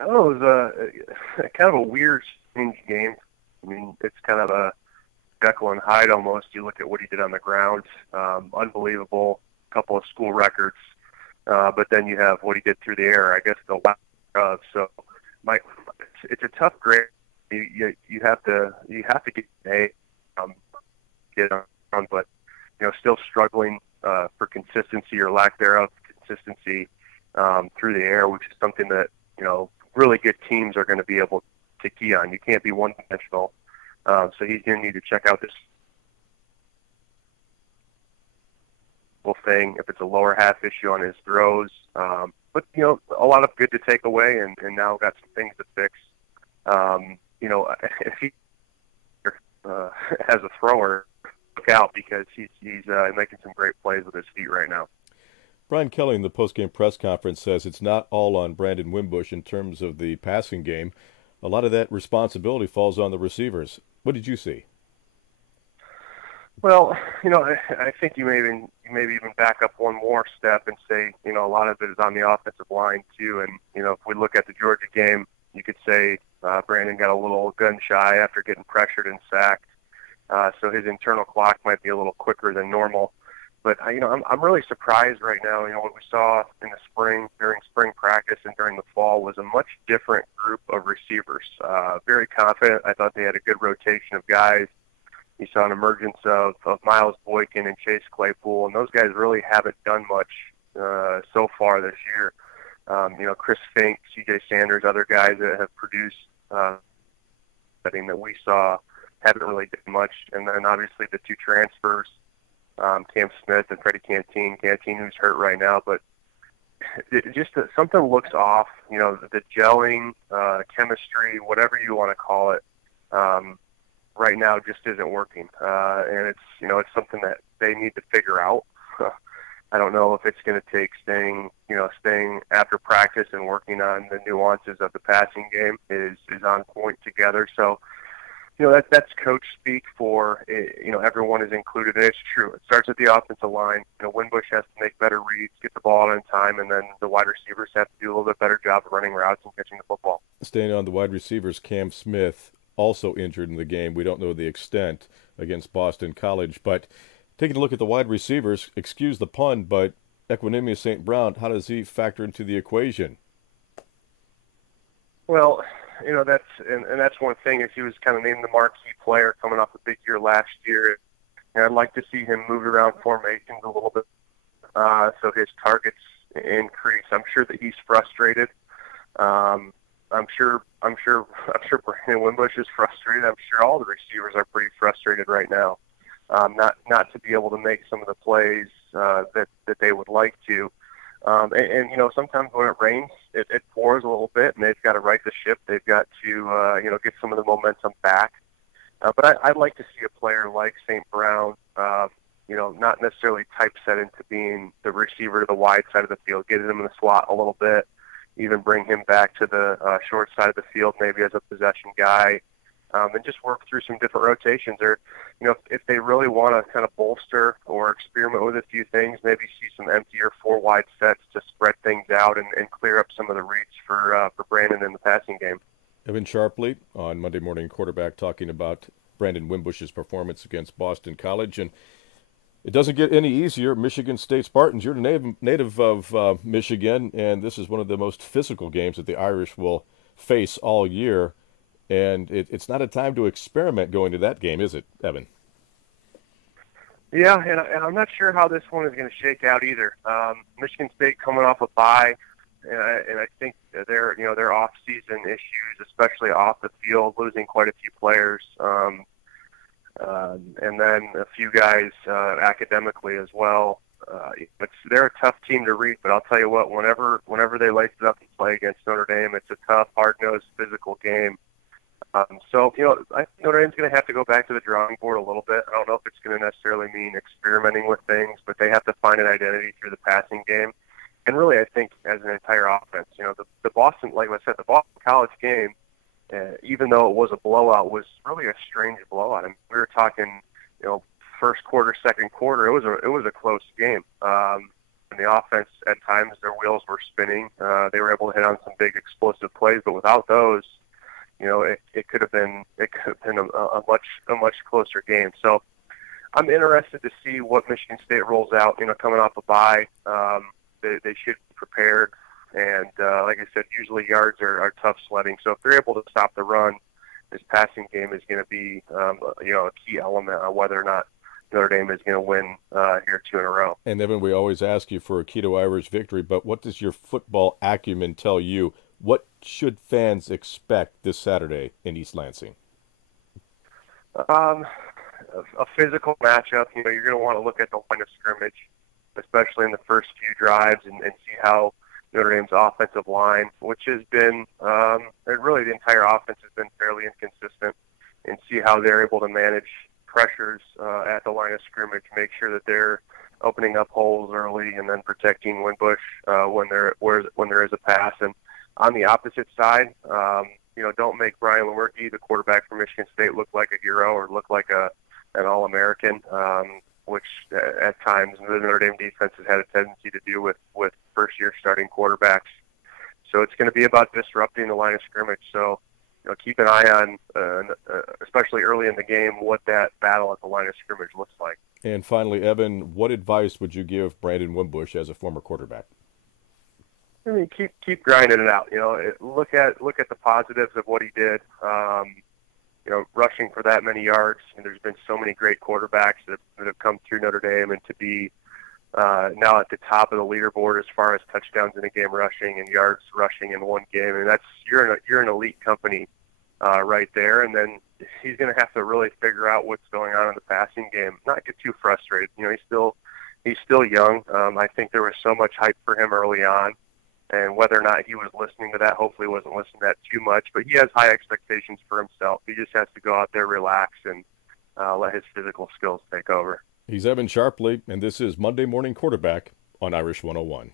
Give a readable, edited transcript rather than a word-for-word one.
I don't know, it was kind of a weird, strange game. I mean, it's kind of a Jekyll and Hyde almost. You look at what he did on the ground, unbelievable, couple of school records. But then you have what he did through the air. I guess the lack of. So, my, it's a tough grade. You have to get an A, get on, but still struggling for consistency or lack thereof consistency through the air, which is something that really good teams are going to be able to key on. You can't be one-dimensional. So he's going to need to check out this whole thing if it's a lower half issue on his throws. But a lot of good to take away, and now got some things to fix. If he as a thrower, look out because he's making some great plays with his feet right now. Brian Kelly in the postgame press conference says it's not all on Brandon Wimbush in terms of the passing game. A lot of that responsibility falls on the receivers. What did you see? Well, I think you maybe even back up one more step and say, a lot of it is on the offensive line too. And if we look at the Georgia game, you could say Brandon got a little gun shy after getting pressured and sacked. So his internal clock might be a little quicker than normal. But I'm really surprised right now. What we saw in the spring, during spring practice, and during the fall was a much different group of receivers. Very confident. I thought they had a good rotation of guys. You saw an emergence of Miles Boykin and Chase Claypool, and those guys really haven't done much so far this year. Chris Fink, C.J. Sanders, other guys that have produced that we saw haven't really done much. And then obviously the two transfers, Cam Smith and Freddie Canteen, who's hurt right now, but something looks off. The gelling, chemistry, whatever you want to call it, right now just isn't working, and it's something that they need to figure out. I don't know if it's going to take staying after practice and working on the nuances of the passing game is on point together. So. That's coach speak for, everyone is included, and it's true. It starts at the offensive line. Wimbush has to make better reads, get the ball out in time, and then the wide receivers have to do a little bit better job of running routes and catching the football. Staying on the wide receivers, Cam Smith also injured in the game. We don't know the extent against Boston College, but taking a look at the wide receivers, excuse the pun, but Equanimeous St. Brown, how does he factor into the equation? Well, that's one thing is he was kind of named the marquee player coming off a big year last year. And I'd like to see him move around formations a little bit so his targets increase. I'm sure that he's frustrated. I'm sure Brandon Wimbush is frustrated. I'm sure all the receivers are pretty frustrated right now. Not to be able to make some of the plays that they would like to. And sometimes when it rains, it pours a little bit, and they've got to right the ship. They've got to, get some of the momentum back. But I'd like to see a player like St. Brown, not necessarily typeset into being the receiver to the wide side of the field, get him in the slot a little bit, even bring him back to the short side of the field, maybe as a possession guy, and just work through some different rotations. Or, if they really want to kind of bolster or experiment with a few things, maybe see some emptier four wide sets to spread things out and clear up some of the reach for Brandon in the passing game. Evan Sharpley on Monday Morning Quarterback talking about Brandon Wimbush's performance against Boston College. And it doesn't get any easier. Michigan State Spartans, you're the native of Michigan, and this is one of the most physical games that the Irish will face all year. And it's not a time to experiment going to that game, is it, Evan? Yeah, and I'm not sure how this one is going to shake out either. Michigan State coming off a bye, and I think their off-season issues, especially off the field, losing quite a few players, and then a few guys academically as well. They're a tough team to read, but I'll tell you what, whenever they lace it up and play against Notre Dame, it's a tough, hard-nosed, physical game. I think Notre Dame's going to have to go back to the drawing board a little bit. I don't know if it's going to necessarily mean experimenting with things, but they have to find an identity through the passing game. And really, I think as an entire offense, the Boston, like I said, the Boston College game, even though it was a blowout, was really a strange blowout. I mean, we were talking, first quarter, second quarter, it was a close game. and the offense at times their wheels were spinning. They were able to hit on some big explosive plays, but without those, it could have been a much closer game. So I'm interested to see what Michigan State rolls out. Coming off a bye, they should be prepared. And like I said, usually yards are tough sledding. So if they're able to stop the run, this passing game is going to be a key element on whether or not Notre Dame is going to win here 2 in a row. And Evan, we always ask you for a Keto Irish victory, but what does your football acumen tell you? What should fans expect this Saturday in East Lansing? A physical matchup. You're going to want to look at the line of scrimmage, especially in the first few drives, and see how Notre Dame's offensive line, which has been, really the entire offense has been fairly inconsistent, and see how they're able to manage pressures at the line of scrimmage, make sure that they're opening up holes early and then protecting Wimbush when there is a pass. And on the opposite side, don't make Brian Lewerke, the quarterback for Michigan State, look like a hero or look like an All-American, which at times the Notre Dame defense has had a tendency to do with first-year starting quarterbacks. So it's going to be about disrupting the line of scrimmage. So keep an eye on, especially early in the game, what that battle at the line of scrimmage looks like. And finally, Evan, what advice would you give Brandon Wimbush as a former quarterback? I mean, keep grinding it out. Look at the positives of what he did. Rushing for that many yards. And there's been so many great quarterbacks that have come through Notre Dame, and to be now at the top of the leaderboard as far as touchdowns in a game rushing and yards rushing in one game. And you're an elite company right there. And then he's going to have to really figure out what's going on in the passing game. Not get too frustrated. He's still young. I think there was so much hype for him early on. And whether or not he was listening to that, hopefully wasn't listening to that too much. But he has high expectations for himself. He just has to go out there, relax, and let his physical skills take over. He's Evan Sharpley, and this is Monday Morning Quarterback on Irish 101.